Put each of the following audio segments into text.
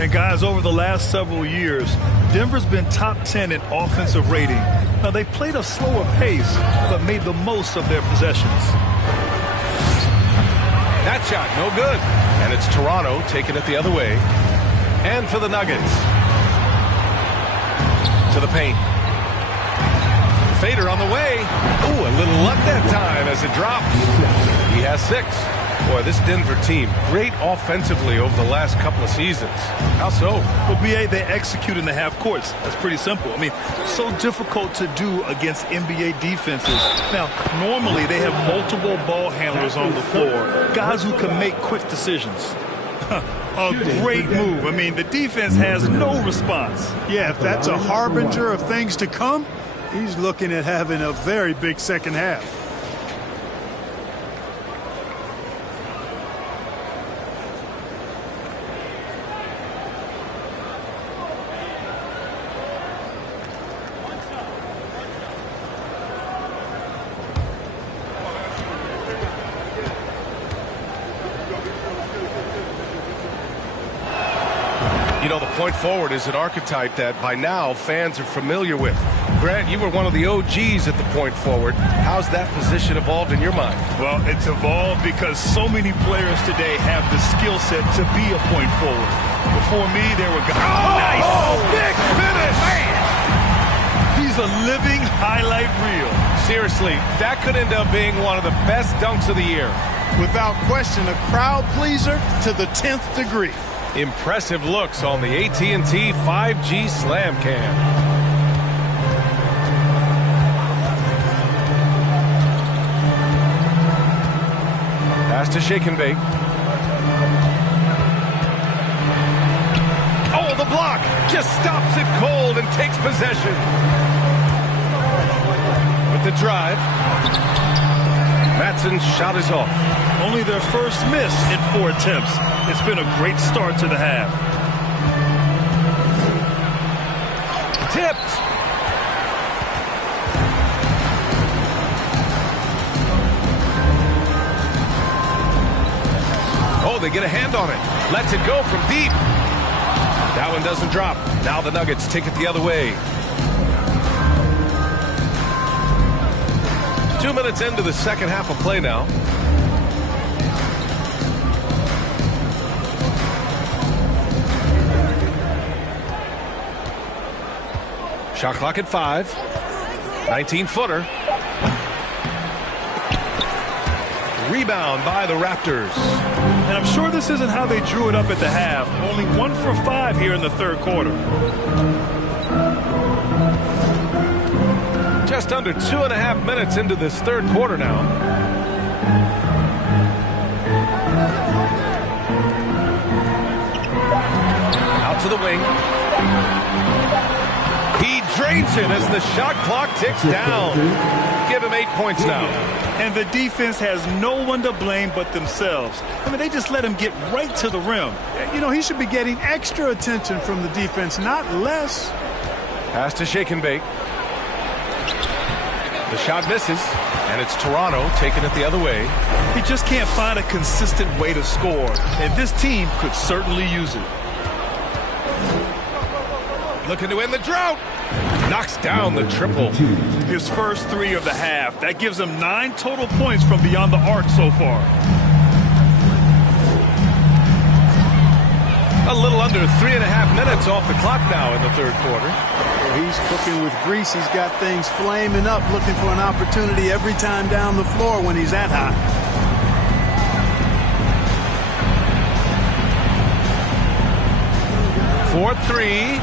And guys, over the last several years, Denver's been top 10 in offensive rating. Now, they played a slower pace, but made the most of their possessions. That shot, no good. And it's Toronto taking it the other way. And for the Nuggets. To the paint. Fader on the way. Ooh, a little luck that time as it drops. He has 6. Boy, this Denver team, great offensively over the last couple of seasons. How so? Well, BA, they execute in the half courts. That's pretty simple. I mean, so difficult to do against NBA defenses. Now, normally they have multiple ball handlers on the floor, guys who can make quick decisions. A great move. I mean, the defense has no response. Yeah, if that's a harbinger of things to come, he's looking at having a very big second half. You know, the point forward is an archetype that by now fans are familiar with. Grant, you were one of the OGs at the point forward. How's that position evolved in your mind? Well, it's evolved because so many players today have the skill set to be a point forward. Before me, there were guys. Oh, nice! Oh, big finish! Man! He's a living highlight reel. Seriously, that could end up being one of the best dunks of the year. Without question, a crowd pleaser to the 10th degree. Impressive looks on the AT&T 5G Slam Cam. Pass to Shake and Bake. Oh, the block just stops it cold and takes possession. With the drive. Matson's shot is off. Only their first miss in 4 attempts. It's been a great start to the half. Tipped. Oh, they get a hand on it. Lets it go from deep. That one doesn't drop. Now the Nuggets take it the other way. 2 minutes into the second half of play now. Shot clock at 5. 19-footer. Rebound by the Raptors. And I'm sure this isn't how they drew it up at the half. Only 1 for 5 here in the third quarter. Just under 2.5 minutes into this third quarter now. Out to the wing. He drains it as the shot clock ticks down. Give him 8 points now. And the defense has no one to blame but themselves. I mean, they just let him get right to the rim. You know, he should be getting extra attention from the defense, not less. Pass to Shake and Bake. The shot misses, and it's Toronto taking it the other way. He just can't find a consistent way to score, and this team could certainly use it. Looking to end the drought. Knocks down the triple. His first 3 of the half. That gives him 9 total points from beyond the arc so far. A little under 3.5 minutes off the clock now in the third quarter. He's cooking with grease. He's got things flaming up, looking for an opportunity every time down the floor when he's that hot. For 3.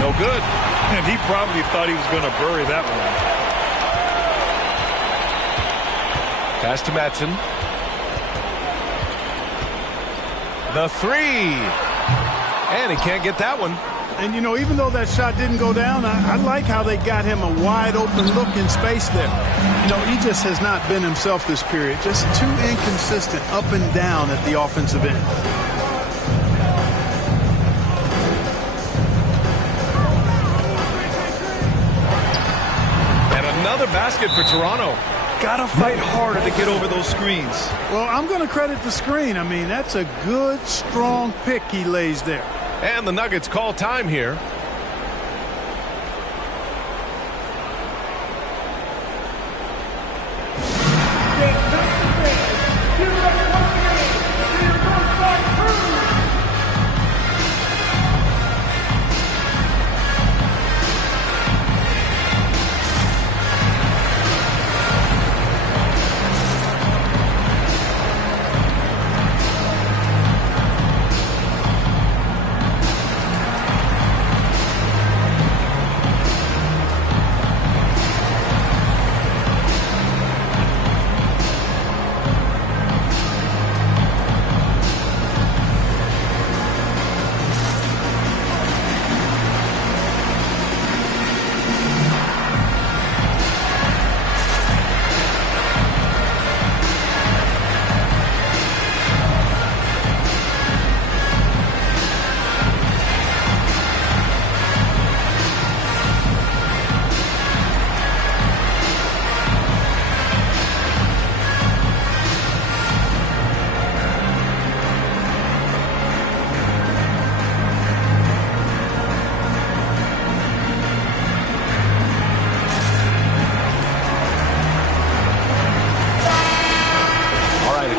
No good. And he probably thought he was going to bury that one. Pass to Matson. The 3. And he can't get that one. And, you know, even though that shot didn't go down, I like how they got him a wide-open look in space there. You know, he just has not been himself this period. Just too inconsistent up and down at the offensive end. And another basket for Toronto. Gotta fight harder to get over those screens. Well, I'm going to credit the screen. I mean, that's a good, strong pick he lays there. And the Nuggets call time here.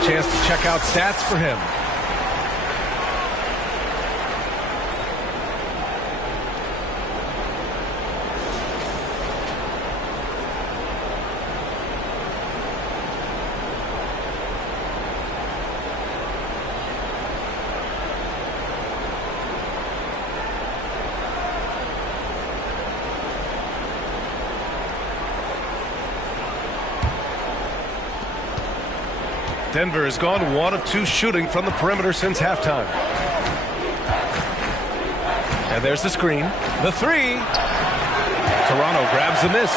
Chance to check out stats for him. Denver has gone 1 of 2 shooting from the perimeter since halftime. And there's the screen. The 3. Toronto grabs the miss.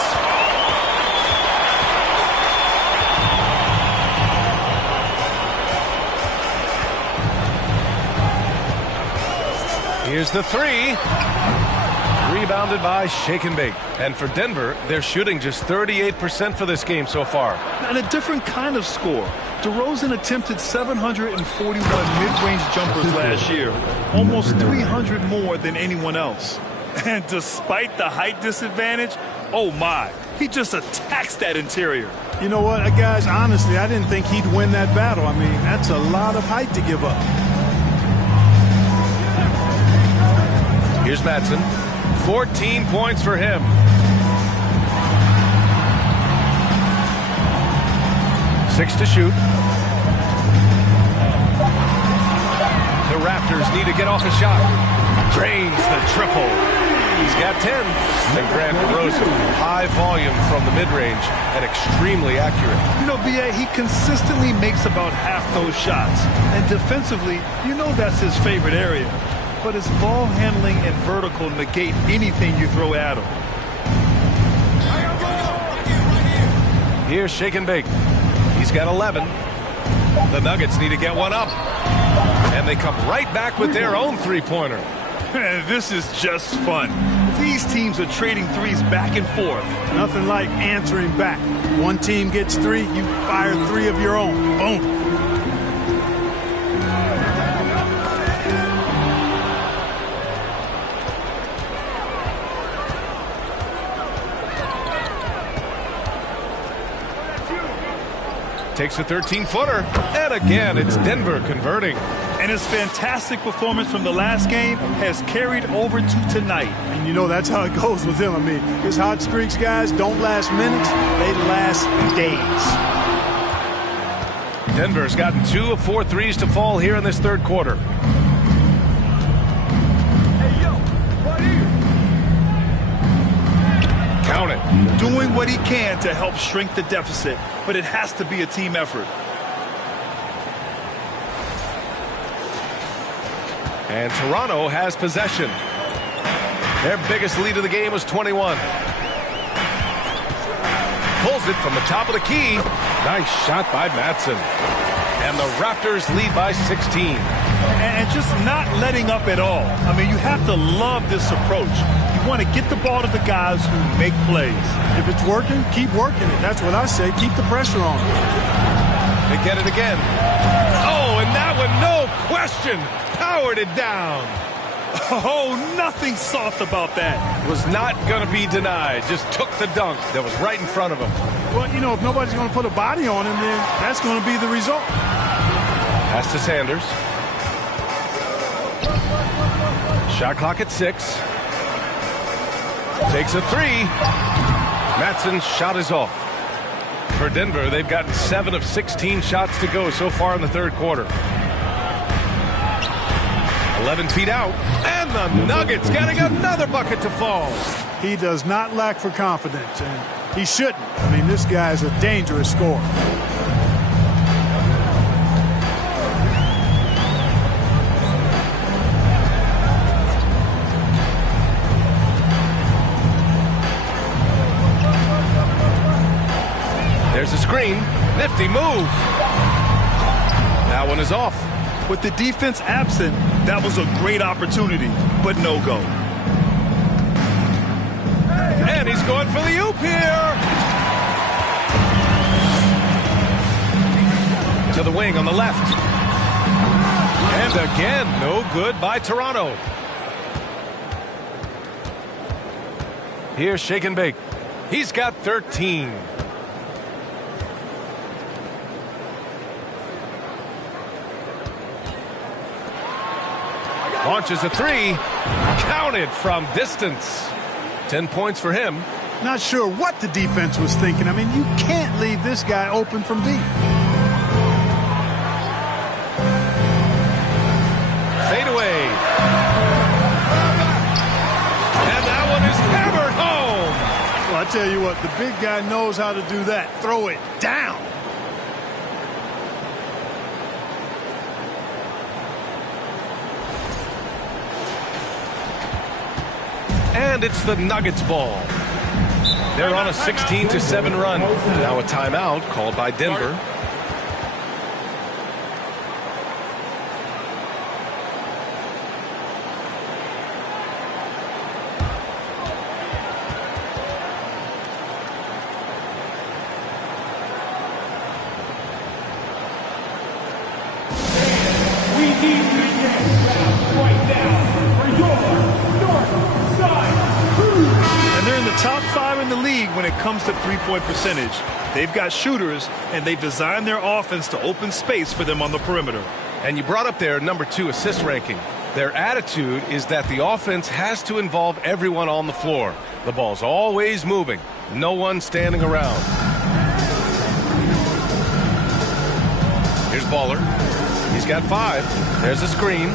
Here's the 3. Rebounded by Shake and Bake. And for Denver, they're shooting just 38% for this game so far. And a different kind of score. DeRozan attempted 741 mid-range jumpers last year, almost 300 more than anyone else. And despite the height disadvantage, oh my, he just attacks that interior. You know what, guys, honestly, I didn't think he'd win that battle. I mean, that's a lot of height to give up. Here's Madsen. 14 points for him. Six to shoot. The Raptors need to get off a shot. Drains the triple. He's got 10. And Grant DeRozan, high volume from the mid-range and extremely accurate. You know, B.A., he consistently makes about half those shots. And defensively, you know that's his favorite area. But his ball handling and vertical negate anything you throw at him. Here's Shake and Bake. He's got 11. The Nuggets need to get one up. And they come right back with their own three-pointer. This is just fun. These teams are trading threes back and forth. Nothing like answering back. One team gets 3, you fire 3 of your own. Boom. Takes a 13-footer. And again, it's Denver converting. And his fantastic performance from the last game has carried over to tonight. And you know that's how it goes with him. I mean, his hot streaks, guys, don't last minutes. They last days. Denver's gotten 2 of 4 threes to fall here in this third quarter. Count it. Doing what he can to help shrink the deficit, but it has to be a team effort. And Toronto has possession. Their biggest lead of the game was 21. Pulls it from the top of the key. Nice shot by Madsen. And the Raptors lead by 16. and just not letting up at all. I mean, you have to love this approach. You want to get the ball to the guys who make plays. If it's working, keep working it. That's what I say. Keep the pressure on. They get it again. Oh, and that one, no question, powered it down. Oh, nothing soft about that. Was not going to be denied. Just took the dunk that was right in front of him. Well, you know, if nobody's going to put a body on him, then that's going to be the result. Pass to Sanders. Shot clock at 6. Takes a 3. Matson's shot is off. For Denver, they've gotten 7 of 16 shots to go so far in the third quarter. 11 feet out, and the Nuggets getting another bucket to fall. He does not lack for confidence, and he shouldn't. I mean, this guy is a dangerous scorer. There's a screen. Nifty move. That one is off. With the defense absent, that was a great opportunity, but no go. And he's going for the oop here. To the wing on the left. And again, no good by Toronto. Here's Shake and Bake. He's got 13. Launches a 3. Counted from distance. 10 points for him. Not sure what the defense was thinking. I mean, you can't leave this guy open from deep. Fade away. And that one is hammered home. Well, I tell you what, the big guy knows how to do that. Throw it down. And it's the Nuggets ball. They're on a 16-7 run. Now a timeout called by Denver. We need to get right now for your North Side Crew. And they're in the top 5 in the league when it comes to three-point percentage. They've got shooters, and they've designed their offense to open space for them on the perimeter. And you brought up their number 2 assist ranking. Their attitude is that the offense has to involve everyone on the floor. The ball's always moving. No one standing around. Here's Baller. He's got 5. There's a screen.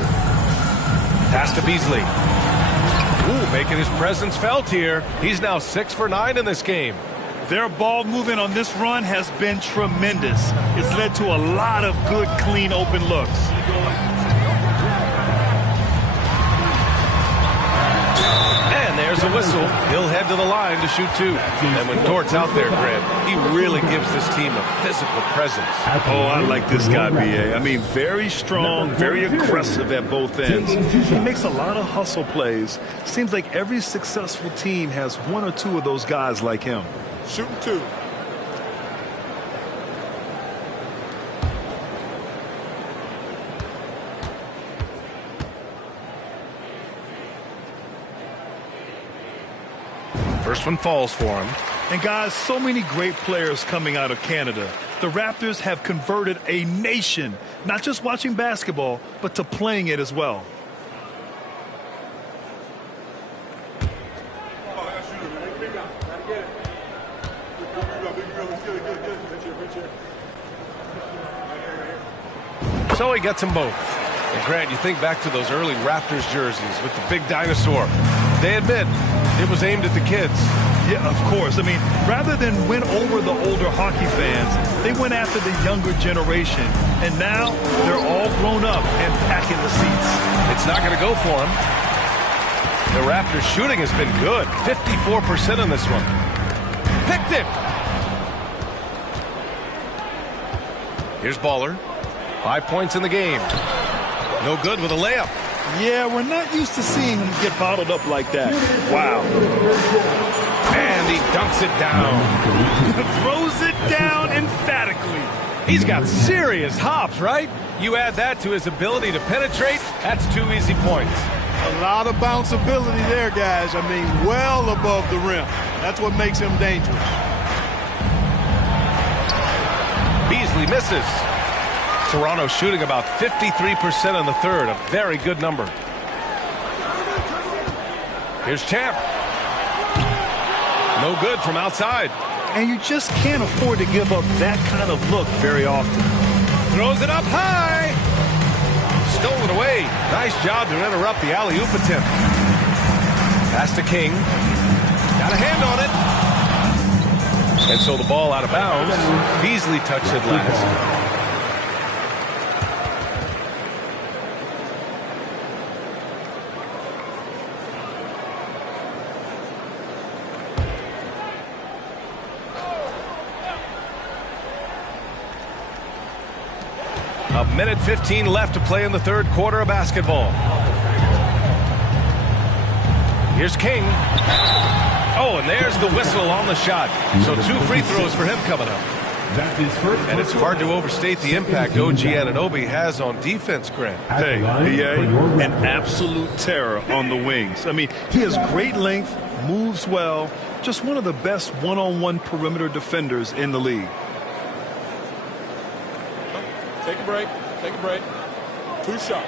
Pass to Beasley. Ooh, making his presence felt here. He's now 6 for 9 in this game. Their ball movement on this run has been tremendous. It's led to a lot of good, clean, open looks. And there's a whistle. He'll head to the line to shoot 2. And when Dort's out there, Grant, he really gives this team a physical presence. Oh, I like this guy, B.A. I mean, very strong, very aggressive at both ends. He makes a lot of hustle plays. Seems like every successful team has 1 or 2 of those guys like him. Shooting 2. First one falls for him. And guys, so many great players coming out of Canada. The Raptors have converted a nation, not just watching basketball, but to playing it as well. So he gets them both. And Grant, you think back to those early Raptors jerseys with the big dinosaur. They admit it was aimed at the kids. Yeah, of course. I mean, rather than win over the older hockey fans, they went after the younger generation. And now they're all grown up and packing the seats. It's not going to go for him. The Raptors shooting has been good. 54% on this one. Picked it. Here's Baller. 5 points in the game. No good with a layup. Yeah, we're not used to seeing him get bottled up like that. Wow. And he dunks it down. Throws it down emphatically. He's got serious hops, right? You add that to his ability to penetrate, that's 2 easy points. A lot of bounceability there, guys. I mean, well above the rim. That's what makes him dangerous. Beasley misses. Toronto shooting about 53% in the third, a very good number. Here's Champ. No good from outside. And you just can't afford to give up that kind of look very often. Throws it up high. Stolen away. Nice job to interrupt the alley-oop attempt. Pass to King. Got a hand on it. And so the ball out of bounds. Beasley touched it last. A minute 15 left to play in the third quarter of basketball. Here's King. Oh, and there's the whistle on the shot. So 2 free throws for him coming up. And it's hard to overstate the impact OG Anunoby has on defense, Grant. Hey, BA, an absolute terror on the wings. I mean, he has great length, moves well, just one of the best one-on-one perimeter defenders in the league. Take a break. Take a break. 2 shots.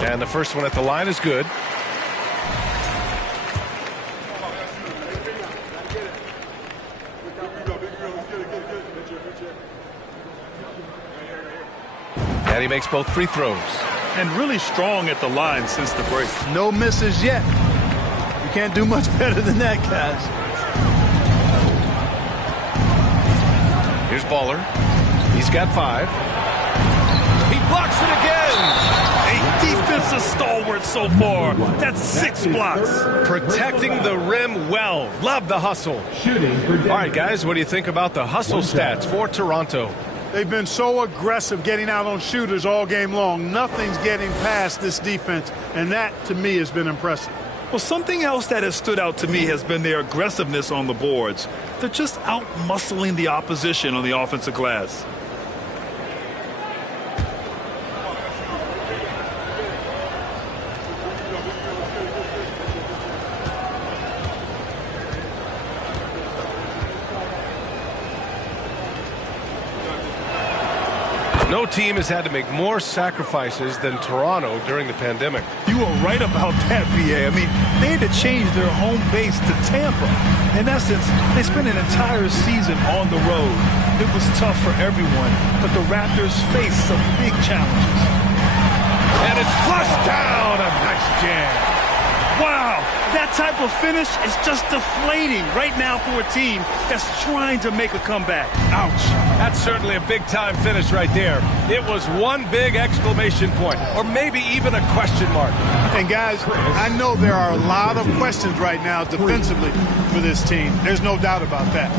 And the first one at the line is good. And he makes both free throws. And really strong at the line since the break. No misses yet. You can't do much better than that, guys. Here's Baller. He's got 5. He blocks it again. A defensive stalwart so far. That's 6 blocks. Protecting the rim well. Love the hustle. All right, guys, what do you think about the hustle stats for Toronto? They've been so aggressive getting out on shooters all game long. Nothing's getting past this defense, and that, to me, has been impressive. Well, something else that has stood out to me has been their aggressiveness on the boards. They're just out-muscling the opposition on the offensive glass. No team has had to make more sacrifices than Toronto during the pandemic. You are right about that, BA. I mean, they had to change their home base to Tampa. In essence, they spent an entire season on the road. It was tough for everyone, but the Raptors faced some big challenges. And it's flushed down. A nice jam. Wow, that type of finish is just deflating right now for a team that's trying to make a comeback. Ouch. That's certainly a big-time finish right there. It was one big exclamation point, or maybe even a question mark. And, guys, I know there are a lot of questions right now defensively for this team. There's no doubt about that.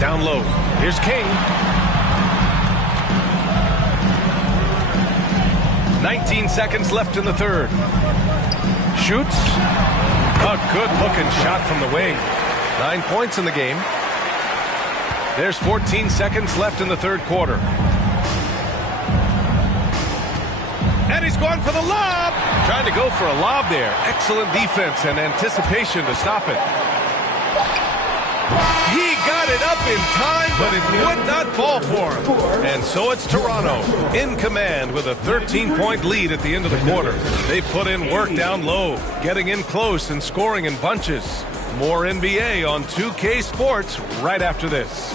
Down low. Here's King. 19 seconds left in the third. Shoots. A good-looking shot from the wing. 9 points in the game. There's 14 seconds left in the third quarter. And he's going for the lob. Trying to go for a lob there. Excellent defense and anticipation to stop it. He got it up in time, but it would not fall for him. And so it's Toronto in command with a 13-point lead at the end of the quarter. They put in work down low, getting in close and scoring in bunches. More NBA on 2K Sports right after this.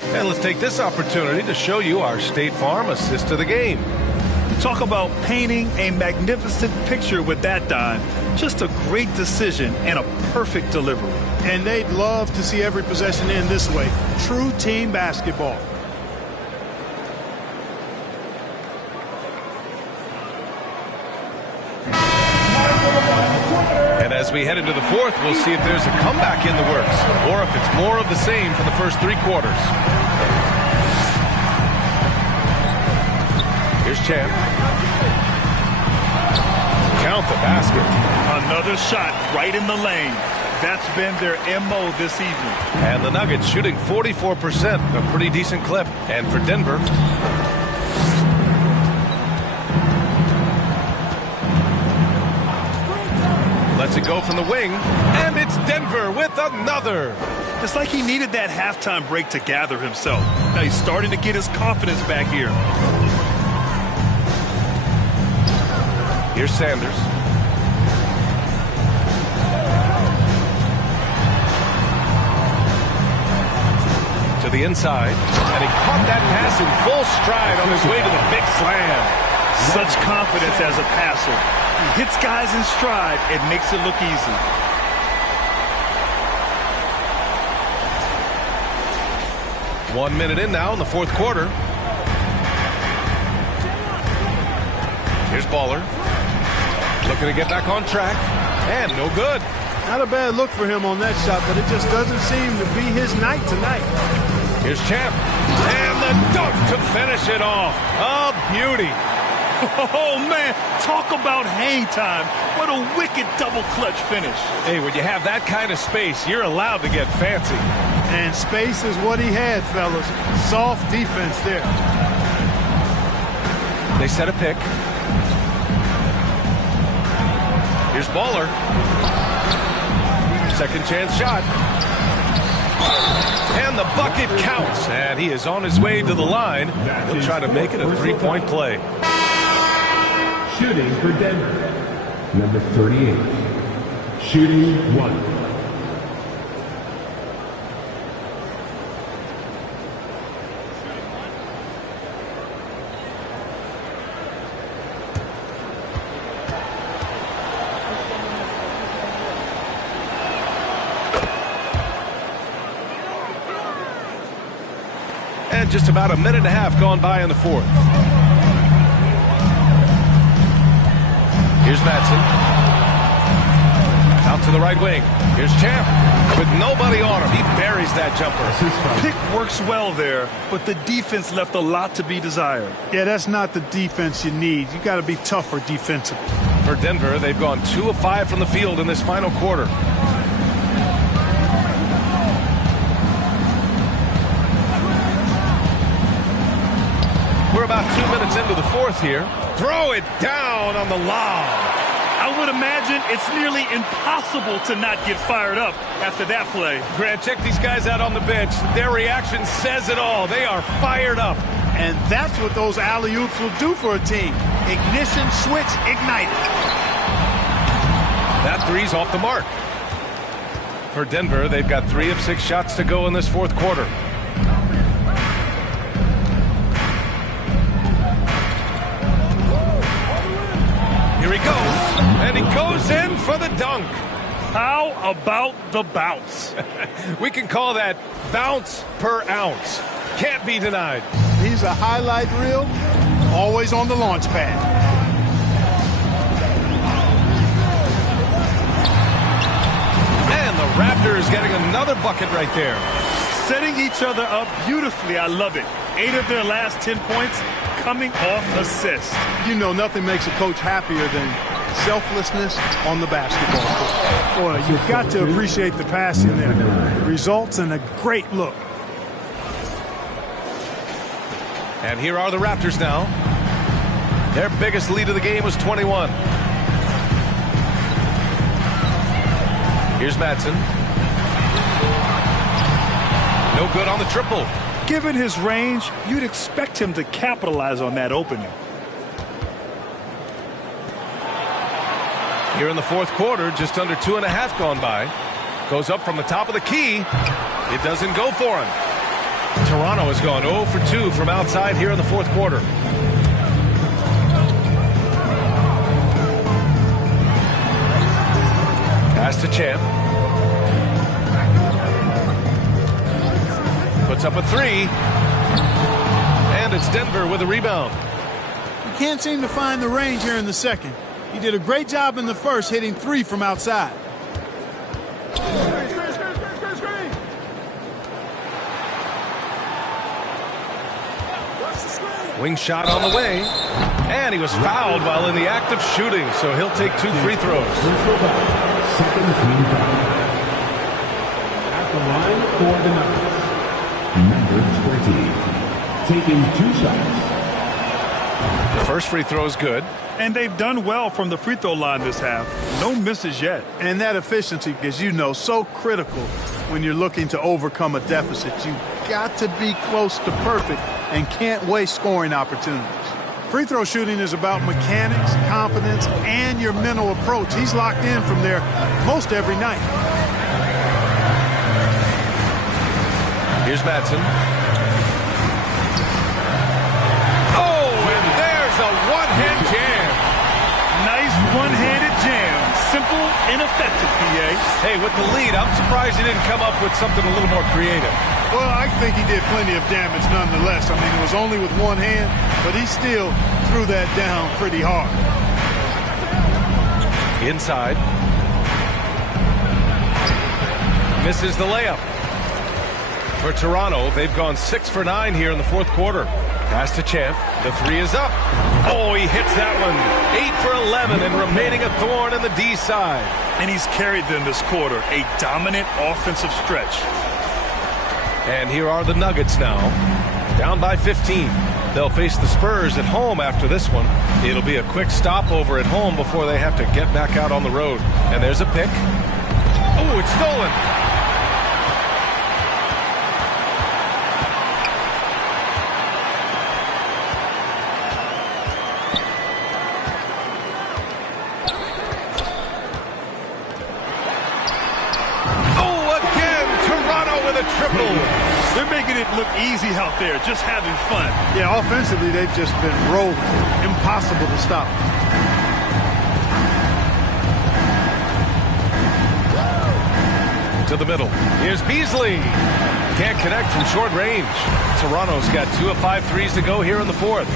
And let's take this opportunity to show you our State Farm assist of the game. Talk about painting a magnificent picture with that dime. Just a great decision and a perfect delivery. And they'd love to see every possession end this way. True team basketball. And as we head into the fourth, we'll see if there's a comeback in the works or if it's more of the same for the first 3 quarters. Here's Champ. Count the basket. Another shot right in the lane. That's been their MO this evening. And the Nuggets shooting 44%, a pretty decent clip. And for Denver, lets it go from the wing, and it's Denver with another. It's like he needed that halftime break to gather himself. Now he's starting to get his confidence back here. Here's Sanders. To the inside, and he caught that pass in full stride on his way to the big slam. Such confidence as a passer. He hits guys in stride. It makes it look easy. One minute in now in the fourth quarter. Here's Baller. Looking to get back on track. And no good. Not a bad look for him on that shot, but it just doesn't seem to be his night tonight. Here's Champ. And the dunk to finish it off. A beauty. Oh, man, talk about hang time. What a wicked double clutch finish. Hey, when you have that kind of space, you're allowed to get fancy. And space is what he had, fellas. Soft defense there. They set a pick. Here's Baller. Second chance shot. And the bucket counts. And he is on his way to the line. He'll try to make it a three-point play. Shooting for Denver, number 38. Shooting 1. And just about a minute and a half gone by in the fourth. Here's Madsen. Out to the right wing. Here's Champ. With nobody on him, he buries that jumper. Pick works well there, but the defense left a lot to be desired. Yeah, that's not the defense you need. You got to be tougher defensively. For Denver, they've gone 2 of 5 from the field in this final quarter. We're about 2 minutes into the fourth here. Throw it down on the lob. I would imagine it's nearly impossible to not get fired up after that play. Grant, check these guys out on the bench. Their reaction says it all. They are fired up. And that's what those alley-oops will do for a team. Ignition switch ignited. That three's off the mark. For Denver, they've got 3 of 6 shots to go in this fourth quarter. Here he goes, and he goes in for the dunk. How about the bounce? We can call that bounce per ounce. Can't be denied. He's a highlight reel, always on the launch pad. And the Raptors getting another bucket right there. Setting each other up beautifully. I love it. 8 of their last 10 points coming off assists. You know, nothing makes a coach happier than selflessness on the basketball court. Boy, you've got to appreciate the passing there. Results in a great look. And here are the Raptors now. Their biggest lead of the game was 21. Here's Madsen. No good on the triple. Given his range, you'd expect him to capitalize on that opening. Here in the fourth quarter, just under 2.5 gone by. Goes up from the top of the key. It doesn't go for him. Toronto has gone 0 for 2 from outside here in the fourth quarter. Pass to Champ. Puts up a three. And it's Denver with a rebound. You can't seem to find the range here in the second. He did a great job in the first, hitting three from outside. Wing shot on the way. And he was fouled while in the act of shooting, so he'll take 2 free throws. Second team foul. At the line for the Nuggets, number 20, taking 2 shots. The first free throw is good. And they've done well from the free throw line this half. No misses yet. And that efficiency, as you know, so critical when you're looking to overcome a deficit. You've got to be close to perfect and can't waste scoring opportunities. Free throw shooting is about mechanics, confidence, and your mental approach. He's locked in from there most every night. Here's Madsen. Oh, and there's a one-hand jam. Nice one-handed jam. Simple and effective, PA. Hey, with the lead, I'm surprised he didn't come up with something a little more creative. Well, I think he did plenty of damage nonetheless. I mean, it was only with one hand, but he still threw that down pretty hard. Inside. Misses the layup. For Toronto, they've gone 6 for 9 here in the fourth quarter. Pass to Champ. The three is up. Oh, he hits that one. 8 for 11 and remaining a thorn in the D side. And he's carried them this quarter. A dominant offensive stretch. And here are the Nuggets now. Down by 15. They'll face the Spurs at home after this one. It'll be a quick stopover at home before they have to get back out on the road. And there's a pick. Oh, it's stolen. They're making it look easy out there, just having fun. Yeah, offensively, they've just been rolling. Impossible to stop. To the middle. Here's Beasley. Can't connect from short range. Toronto's got 2 of 5 threes to go here in the fourth.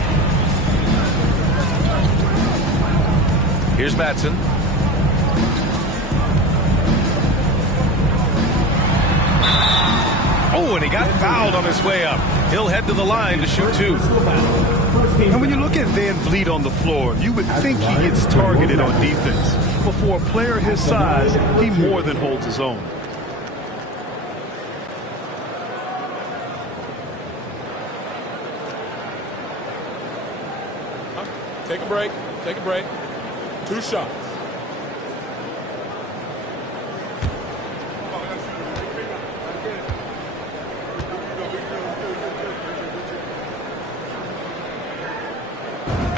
Here's Madsen. Oh, and he got fouled on his way up. He'll head to the line to shoot 2. And when you look at Van Vliet on the floor, you would think he gets targeted on defense. But for a player his size, he more than holds his own. Take a break. Take a break. 2 shots.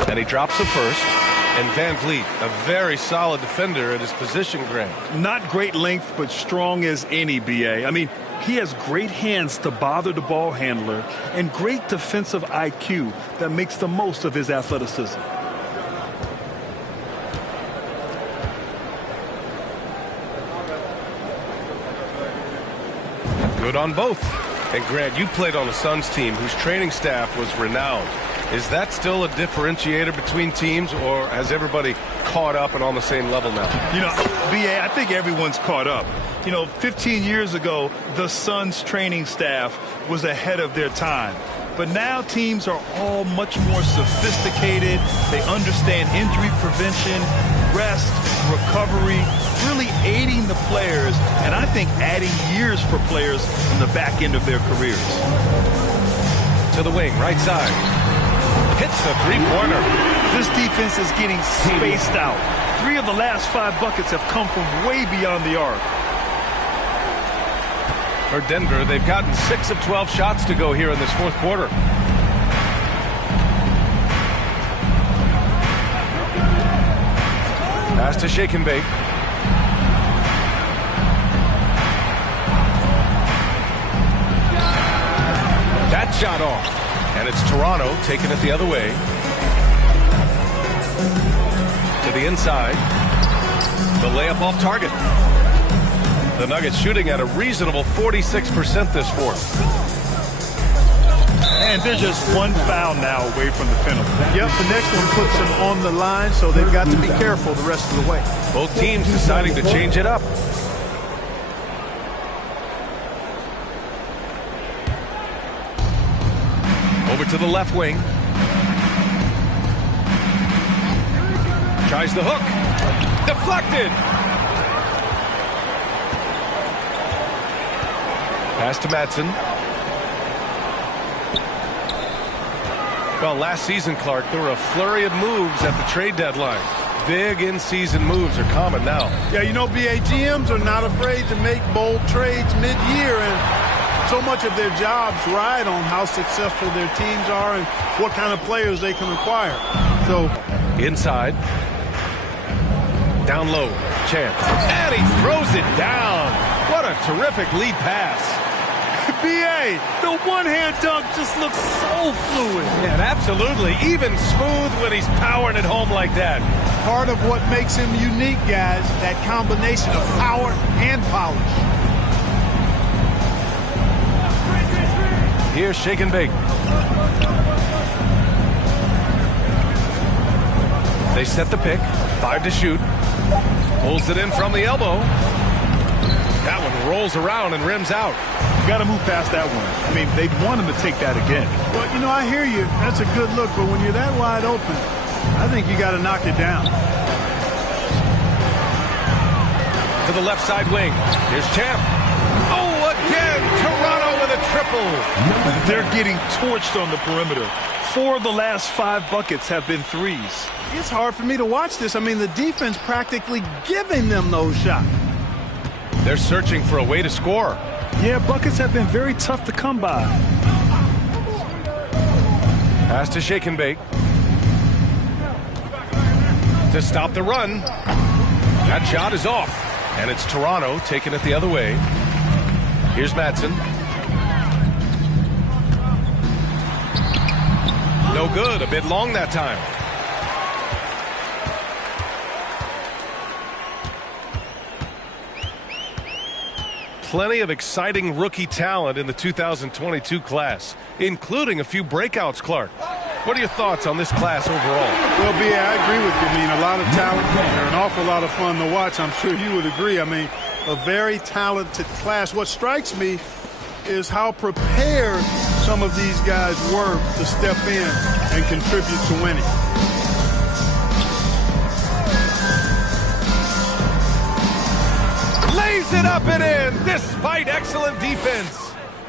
And he drops the first. And Van Vliet, a very solid defender at his position, Greg. Not great length, but strong as any, BA. I mean, he has great hands to bother the ball handler and great defensive IQ that makes the most of his athleticism. Good on both. And Grant, you played on the Suns team whose training staff was renowned. Is that still a differentiator between teams, or has everybody caught up and on the same level now? You know, BA, I think everyone's caught up. You know, 15 years ago, the Suns training staff was ahead of their time. But now teams are all much more sophisticated. They understand injury prevention, rest, recovery, really aiding the players, and I think adding years for players on the back end of their careers. To the wing, right side. Hits the three-pointer. This defense is getting spaced out. 3 of the last 5 buckets have come from way beyond the arc. For Denver, they've gotten 6 of 12 shots to go here in this fourth quarter. Pass to Shake and Bake. That shot off. And it's Toronto taking it the other way. To the inside. The layup off target. The Nuggets shooting at a reasonable 46% this fourth. And they're just one foul now away from the penalty. Yep, the next one puts them on the line, so they've got to be careful the rest of the way. Both teams deciding to change it up. Over to the left wing. Tries the hook. Deflected. Pass to Madsen. Well, last season, Clark, there were a flurry of moves at the trade deadline. Big in-season moves are common now. Yeah, you know, BA, GMs are not afraid to make bold trades mid-year, and so much of their jobs ride on how successful their teams are and what kind of players they can acquire. So, inside. Down low. Champ. And he throws it down. What a terrific lead pass. BA, the one-hand dunk just looks so fluid. Yeah, absolutely. Even smooth when he's powering it home like that. part of what makes him unique, guys, that combination of power and polish. Here's shake and bake. They set the pick. 5 to shoot. Pulls it in from the elbow. That one rolls around and rims out. You got to move past that one. I mean, they'd want him to take that again. Well, you know, I hear you. That's a good look, but when you're that wide open, I think you got to knock it down. To the left side wing. Here's Champ. Oh, again! Toronto with a triple. They're getting torched on the perimeter. 4 of the last 5 buckets have been threes. It's hard for me to watch this. I mean, the defense practically giving them those shots. They're searching for a way to score. Yeah, buckets have been very tough to come by. Pass to shake and bake. To stop the run. That shot is off. And it's Toronto taking it the other way. Here's Madsen. No good. A bit long that time. Plenty of exciting rookie talent in the 2022 class, including a few breakouts, Clark. What are your thoughts on this class overall? Well, B.A., I agree with you. I mean, a lot of talent. They're an awful lot of fun to watch. I'm sure you would agree. I mean, a very talented class. What strikes me is how prepared some of these guys were to step in and contribute to winning. Lays it up and in, despite excellent defense.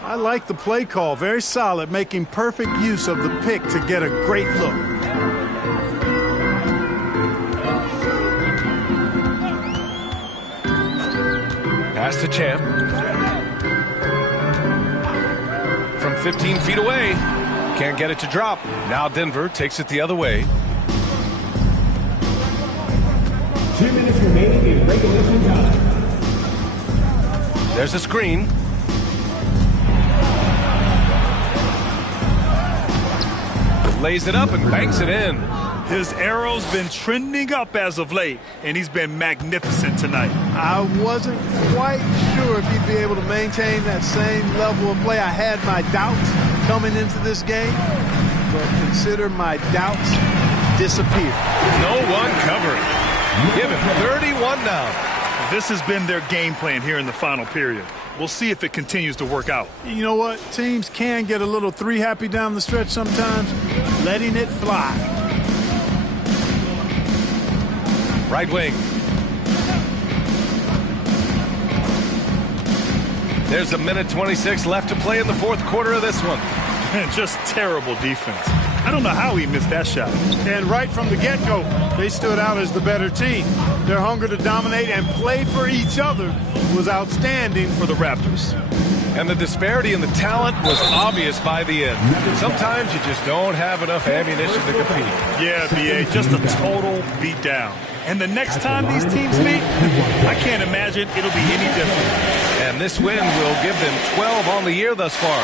I like the play call. Very solid, making perfect use of the pick to get a great look. Pass to Champ. From 15 feet away. Can't get it to drop. Now Denver takes it the other way. 2 minutes remaining in regulation time. There's a screen. Lays it up and banks it in. His arrow's been trending up as of late, and he's been magnificent tonight. I wasn't quite sure if he'd be able to maintain that same level of play. I had my doubts coming into this game, but consider my doubts disappear. No one covering. Give him 31 now. This has been their game plan here in the final period. We'll see if it continues to work out. You know what? Teams can get a little three happy down the stretch sometimes, letting it fly. Right wing. There's a minute 26 left to play in the fourth quarter of this one. Just terrible defense. I don't know how he missed that shot. And right from the get-go, they stood out as the better team. Their hunger to dominate and play for each other was outstanding for the Raptors. And the disparity in the talent was obvious by the end. Sometimes you just don't have enough ammunition to compete. Yeah, B.A., just a total beatdown. And the next time these teams meet, I can't imagine it'll be any different. And this win will give them 12 on the year thus far.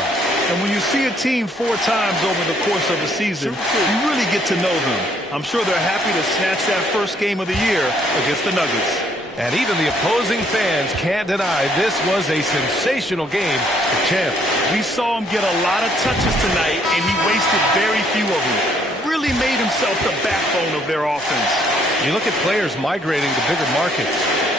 And when you see a team 4 times over the course of a season, you really get to know them. I'm sure they're happy to snatch that first game of the year against the Nuggets. And even the opposing fans can't deny this was a sensational game for Champ. We saw him get a lot of touches tonight, and he wasted very few of them. Really made himself the backbone of their offense. You look at players migrating to bigger markets.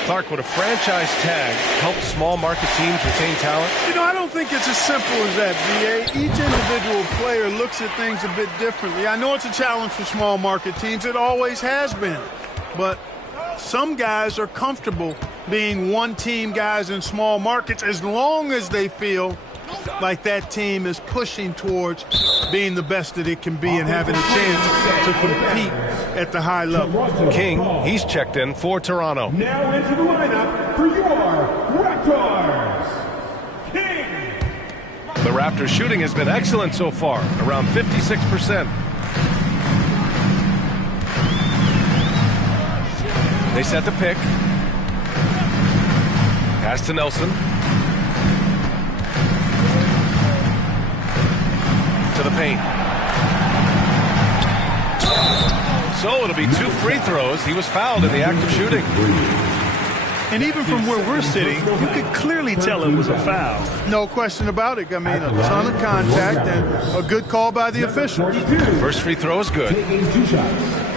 Clark, would a franchise tag help small market teams retain talent? You know, I don't think it's as simple as that, B.A. Each individual player looks at things a bit differently. I know it's a challenge for small market teams. It always has been. But some guys are comfortable being one-team guys in small markets as long as they feel like that team is pushing towards being the best that it can be and having a chance to compete at the high level. King, he's checked in for Toronto. Now into the lineup for your Raptors, King. The Raptors shooting has been excellent so far, around 56%. They set the pick. Pass to Nelson. To the paint. So it'll be 2 free throws. He was fouled in the act of shooting. And even from where we're sitting, you could clearly tell it was a foul. No question about it. I mean, a ton of contact and a good call by the official. First free throw is good. Taking 2 shots.